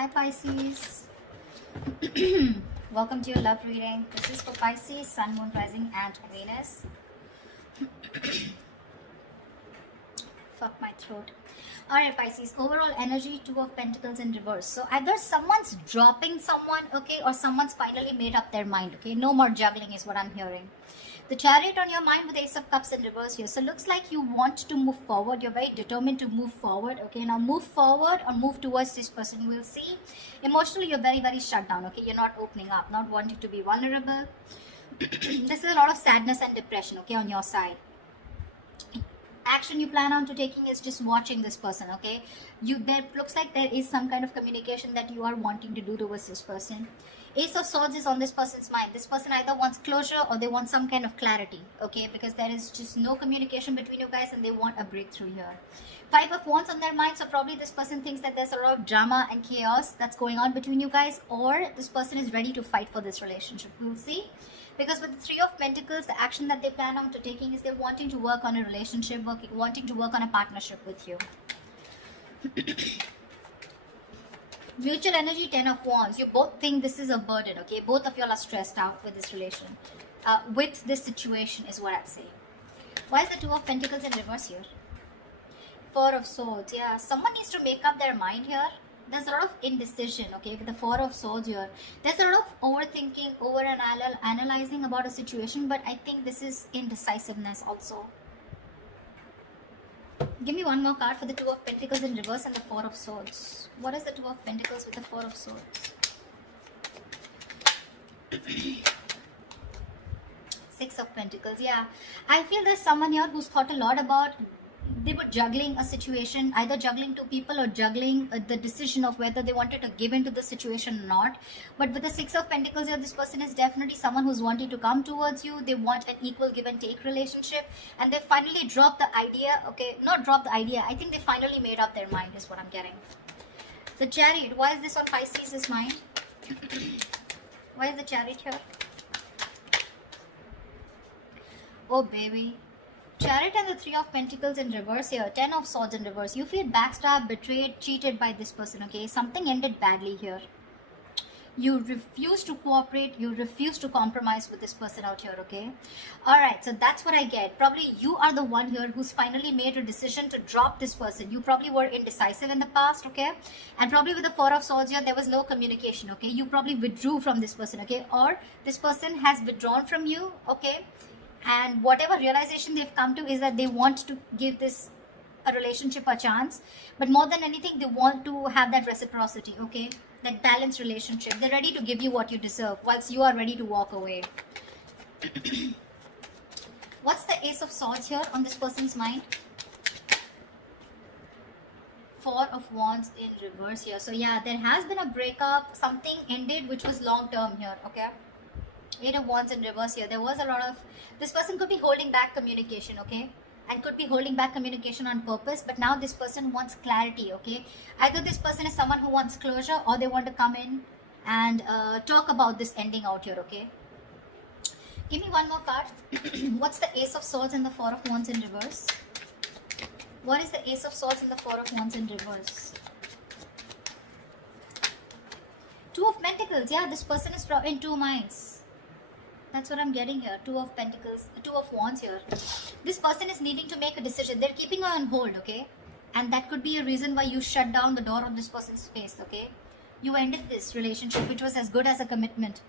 Hi Pisces. Welcome to your love reading. This is for Pisces, Sun, Moon, Rising and Venus. Fuck my throat. Alright Pisces, overall energy, Two of Pentacles in reverse. So either someone's dropping someone, okay, or someone's finally made up their mind, okay. No more juggling is what I'm hearing. The Chariot on your mind with Ace of Cups in reverse here. So looks like you want to move forward. You're very determined to move forward. Okay, now move forward or move towards this person. You will see emotionally you're very, very shut down. Okay, you're not opening up, not wanting to be vulnerable. This is a lot of sadness and depression, okay, on your side. Action you plan on to taking is just watching this person, okay. There looks like there is some kind of communication that you are wanting to do towards this person. Ace of Swords is on this person's mind. This person either wants closure or they want some kind of clarity, okay, because there is just no communication between you guys and they want a breakthrough here. Five of Wands on their mind, so probably this person thinks that there's a lot of drama and chaos that's going on between you guys, or this person is ready to fight for this relationship. We'll see. Because with the Three of Pentacles, the action that they plan on to taking is they're wanting to work on a relationship, wanting to work on a partnership with you. Mutual energy, Ten of Wands. You both think this is a burden, okay? Both of y'all are stressed out with this relation. With this situation is what I'd say. Why is the Two of Pentacles in reverse here? Four of Swords. Yeah, someone needs to make up their mind here. There's a lot of indecision, okay, with the Four of Swords here. There's a lot of overthinking, analyzing about a situation, but I think this is indecisiveness also. Give me one more card for the Two of Pentacles in reverse and the Four of Swords. What is the Two of Pentacles with the Four of Swords? Six of Pentacles. Yeah, I feel there's someone here who's thought a lot about, they were juggling a situation, either juggling two people or juggling the decision of whether they wanted to give into the situation or not. But with the Six of Pentacles here, this person is definitely someone who's wanting to come towards you. They want an equal give and take relationship, and they finally dropped the idea, okay, not dropped the idea, I think they finally made up their mind is what I'm getting. The Chariot, why is this on Pisces' mind? Why is the Chariot here? Oh baby. Chariot and the Three of Pentacles in reverse here. Ten of Swords in reverse. You feel backstabbed, betrayed, cheated by this person, okay? Something ended badly here. You refuse to cooperate. You refuse to compromise with this person out here, okay? Alright, so that's what I get. Probably you are the one here who's finally made a decision to drop this person. You probably were indecisive in the past, okay? And probably with the Four of Swords here, there was no communication, okay? You probably withdrew from this person, okay? Or this person has withdrawn from you, okay? And whatever realization they've come to is that they want to give this a relationship a chance, but more than anything they want to have that reciprocity, okay, that balanced relationship. They're ready to give you what you deserve whilst you are ready to walk away. What's the Ace of Swords here on this person's mind? Four of Wands in reverse here. So yeah, there has been a breakup, something ended which was long term here, okay? Eight of Wands in reverse here. There was a lot of, this person could be holding back communication, okay, and could be holding back communication on purpose, but now this person wants clarity, okay. Either this person is someone who wants closure, or they want to come in and talk about this ending out here, okay. Give me one more card. What's the Ace of Swords and the Four of Wands in reverse? What is the Ace of Swords and the Four of Wands in reverse? Two of Pentacles. Yeah, this person is in two minds. That's what I'm getting here. Two of Pentacles, Two of Wands here. This person is needing to make a decision. They're keeping you on hold, okay? And that could be a reason why you shut down the door on this person's face, okay? You ended this relationship, which was as good as a commitment.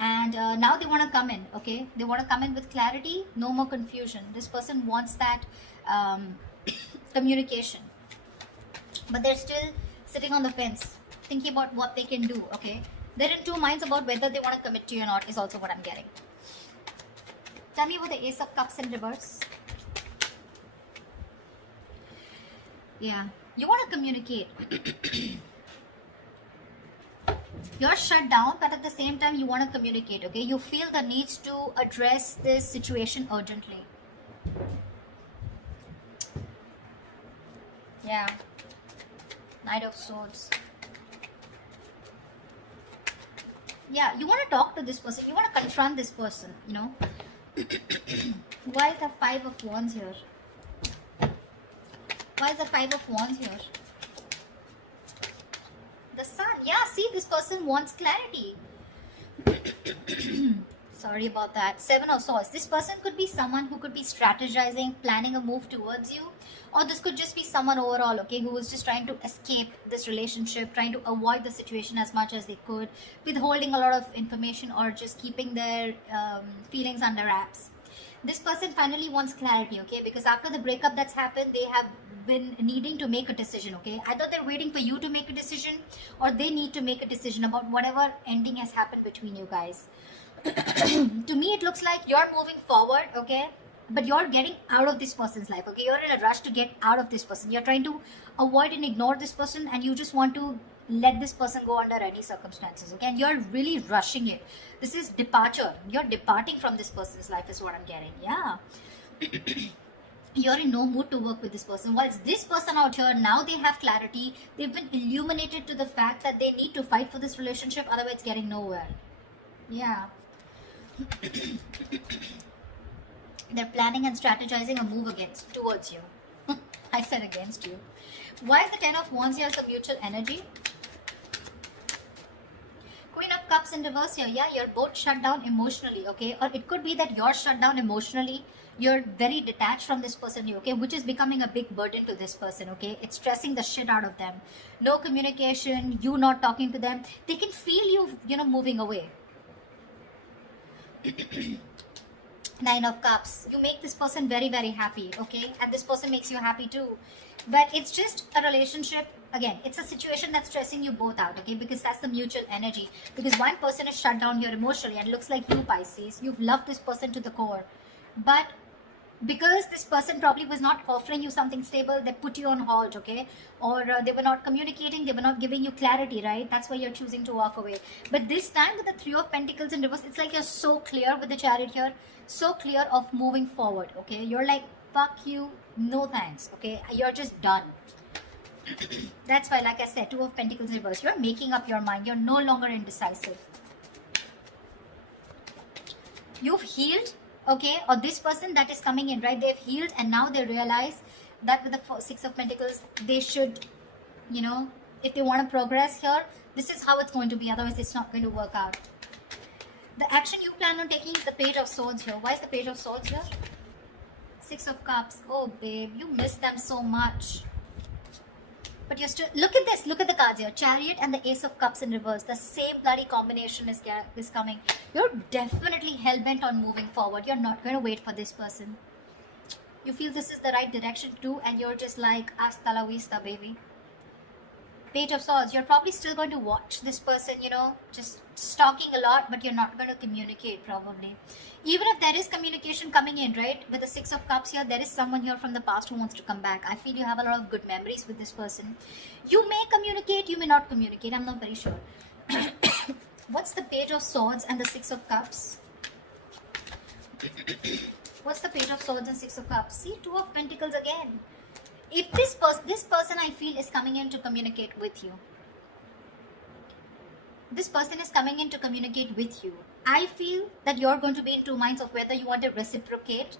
And now they want to come in, okay? They want to come in with clarity, no more confusion. This person wants that communication. But they're still sitting on the fence, thinking about what they can do, okay? They're in two minds about whether they want to commit to you or not is also what I'm getting. Tell me about the Ace of Cups in reverse. Yeah, you want to communicate. You're shut down, but at the same time you want to communicate, okay? You feel the need to address this situation urgently. Yeah. Knight of Swords. Yeah, you want to talk to this person. You want to confront this person, you know. Why is the Five of Wands here? Why is the Five of Wands here? this person wants clarity. Sorry about that. Seven of Swords. This person could be someone who could be strategizing, planning a move towards you, or this could just be someone overall, okay, who was just trying to escape this relationship, trying to avoid the situation as much as they could, withholding a lot of information or just keeping their feelings under wraps. This person finally wants clarity, okay, because after the breakup that's happened, they have been needing to make a decision, okay. Either they're waiting for you to make a decision, or they need to make a decision about whatever ending has happened between you guys. To me, it looks like you're moving forward, okay, but you're getting out of this person's life, okay. You're in a rush to get out of this person. You're trying to avoid and ignore this person, and you just want to let this person go under any circumstances, okay, and you're really rushing it. This is departure. You're departing from this person's life is what I'm getting. Yeah. You're in no mood to work with this person. Whilst this person out here, now they have clarity. They've been illuminated to the fact that they need to fight for this relationship, otherwise it's getting nowhere. Yeah. They're planning and strategizing a move towards you. I said against you. Why is the Ten of Wands here some mutual energy? Queen of Cups in reverse here. Yeah, you're both shut down emotionally, okay? Or it could be that you're shut down emotionally. You're very detached from this person, okay? Which is becoming a big burden to this person, okay? It's stressing the shit out of them. No communication, you not talking to them. They can feel you, moving away. Nine of Cups. You make this person very, very happy, okay? And this person makes you happy too. But it's just a relationship. Again, it's a situation that's stressing you both out, okay? Because that's the mutual energy. Because one person is shut down here emotionally, and it looks like you, Pisces. You've loved this person to the core. But because this person probably was not offering you something stable, they put you on hold, okay? Or they were not communicating, they were not giving you clarity, right? That's why you're choosing to walk away. But this time with the Three of Pentacles in reverse, it's like you're so clear with the Chariot here, so clear of moving forward, okay? You're like, fuck you, no thanks, okay? You're just done. That's why, like I said, Two of Pentacles in reverse, you're making up your mind. You're no longer indecisive. You've healed, okay? Or this person that is coming in, right? They've healed, and now they realize that with the Six of Pentacles, they should, if they want to progress here, this is how it's going to be. Otherwise, it's not going to work out. The action you plan on taking is the Page of Swords here. Why is the Page of Swords here? Six of Cups. Oh, babe, you miss them so much. But you're still, look at this, look at the cards here. Chariot and the Ace of Cups in reverse. The same bloody combination is coming. You're definitely hell-bent on moving forward. You're not going to wait for this person. You feel this is the right direction too, and you're just like, hasta la vista, baby. Page of Swords, you're probably still going to watch this person, just stalking a lot, but you're not going to communicate probably. Even if there is communication coming in, right, with the Six of Cups here, there is someone here from the past who wants to come back. I feel you have a lot of good memories with this person. You may communicate, you may not communicate, I'm not very sure. What's the Page of Swords and the Six of Cups? What's the Page of Swords and Six of Cups? See, Two of Pentacles again. If this person I feel is coming in to communicate with you. This person is coming in to communicate with you. I feel that you're going to be in two minds of whether you want to reciprocate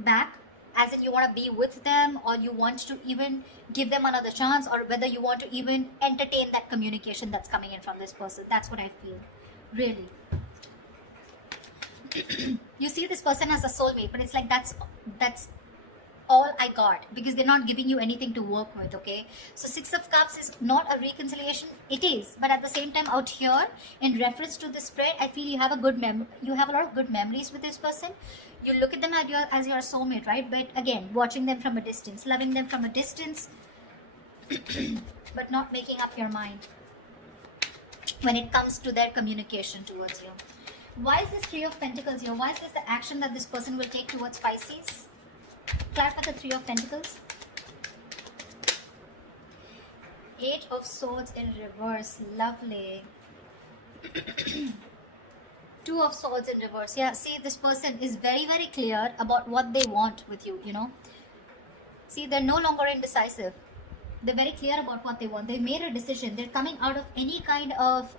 back, as in you want to be with them, or you want to even give them another chance, or whether you want to even entertain that communication that's coming in from this person. That's what I feel. Really. You see this person as a soulmate, but it's like that's all I got, because they're not giving you anything to work with, okay? So Six of Cups is not a reconciliation. It is, but at the same time out here, in reference to the spread, I feel you have a lot of good memories with this person. You look at them as your soulmate, right? But again, watching them from a distance, loving them from a distance, but not making up your mind when it comes to their communication towards you. Why is this Three of Pentacles here? Why is this the action that this person will take towards Pisces? Clarify the Three of Pentacles. Eight of Swords in reverse. Lovely. Two of Swords in reverse. Yeah, see, this person is very, very clear about what they want with you, See, they're no longer indecisive. They're very clear about what they want. They made a decision. They're coming out of any kind of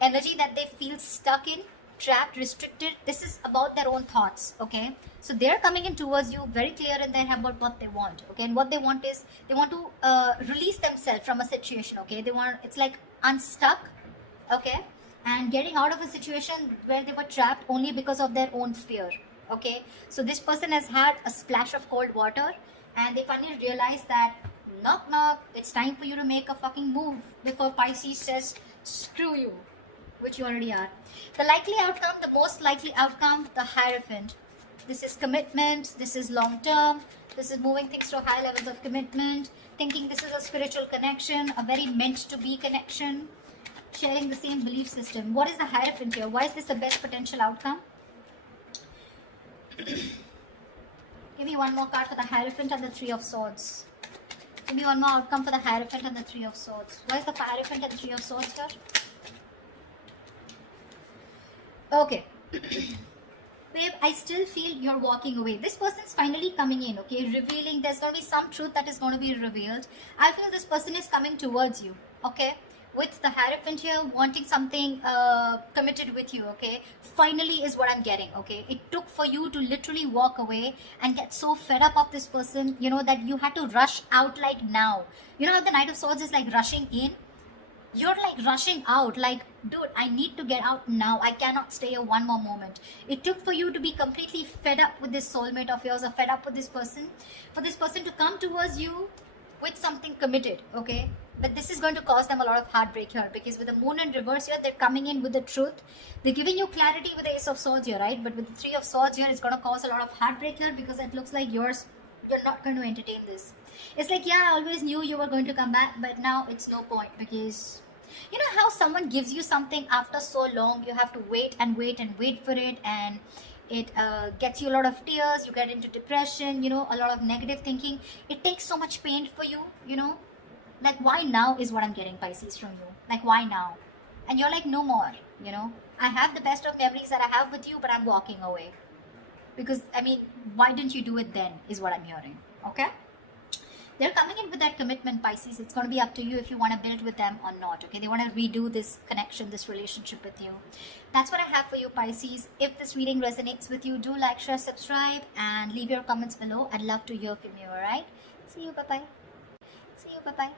energy that they feel stuck in. trapped, restricted. This is about their own thoughts, okay? So they're coming in towards you very clear in their head about what they want, okay? And what they want is they want to release themselves from a situation, okay? They want, it's like unstuck, okay? And getting out of a situation where they were trapped only because of their own fear, okay? So this person has had a splash of cold water and they finally realize that knock knock, it's time for you to make a fucking move before Pisces says screw you, which you already are. The likely outcome, the most likely outcome, the Hierophant. This is commitment, this is long term, this is moving things to high levels of commitment, thinking this is a spiritual connection, a very meant to be connection, sharing the same belief system. What is the Hierophant here? Why is this the best potential outcome? Give me one more card for the Hierophant and the Three of Swords. Give me one more outcome for the Hierophant and the Three of Swords. Why is the Hierophant and the Three of Swords here? Okay. Babe, I still feel you're walking away. This person's finally coming in, okay? Revealing, there's going to be some truth that is going to be revealed. I feel this person is coming towards you, okay? With the Hierophant here, wanting something committed with you, okay? Finally is what I'm getting, okay? It took for you to literally walk away and get so fed up of this person, you know, that you had to rush out like now. You know how the Knight of Swords is like rushing in? You're like rushing out, like, dude, I need to get out now. I cannot stay here one more moment. It took for you to be completely fed up with this soulmate of yours or fed up with this person, for this person to come towards you with something committed, okay? But this is going to cause them a lot of heartbreak here, because with the Moon in reverse here, they're coming in with the truth. They're giving you clarity with the Ace of Swords here, right? But with the Three of Swords here, it's going to cause a lot of heartbreak here, because it looks like you're not going to entertain this. It's like, yeah, I always knew you were going to come back, but now it's no point, because you know how someone gives you something after so long, you have to wait and wait and wait for it, and it gets you a lot of tears, you get into depression, you know, a lot of negative thinking. It takes so much pain for you, you know. Like, why now is what I'm getting, Pisces, from you. Like, why now? And you're like, no more, you know. I have the best of memories that I have with you, but I'm walking away. Because, I mean, why didn't you do it then, is what I'm hearing, okay? They're coming in with that commitment, Pisces. It's going to be up to you if you want to build with them or not, okay? They want to redo this connection, this relationship with you. That's what I have for you, Pisces. If this reading resonates with you, do like, share, subscribe, and leave your comments below. I'd love to hear from you, all right? See you, bye-bye. See you, bye-bye.